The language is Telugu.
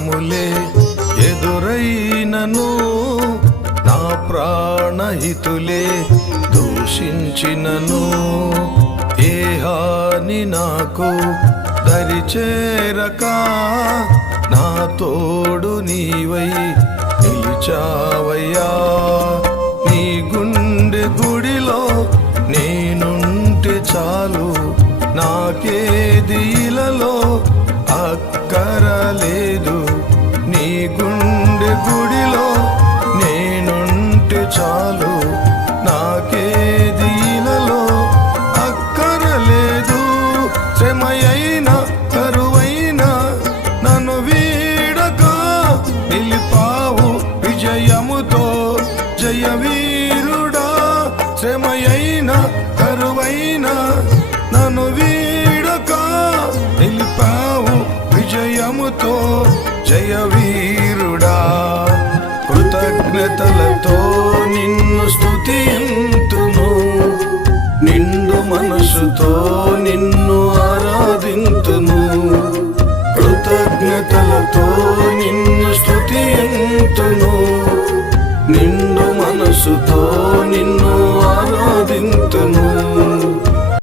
కష్టములే ఎదురైనను నా ప్రాణహితులే దూషించినను ఏ హాని నాకు దరిచేరక నా తోడు నీవై నిలిచావయ్యా. నీ గుండె గుడిలో నేనుంటే చాలు, నాకేది ఇలలో అక్కరలేదు. నీ గుండె గుడిలో నేనుంటే చాలు, నాకేది ఇలలో అక్కరలేదు. శ్రమయైనా కరువైనా నన్ను వీడక నిలిపావు విజయముతో జయవీరుడా. శ్రమయైనా కరువైనా నన్ను వీడక నిలిపావు విజయముతో జయవీరుడా. కృతజ్ఞతలతో నిన్ను స్తుతింతును, నిండు మనసుతో నిన్ను ఆరాధింతును. కృతజ్ఞతలతో నిన్ను స్తుతింతును, నిండు మనసుతో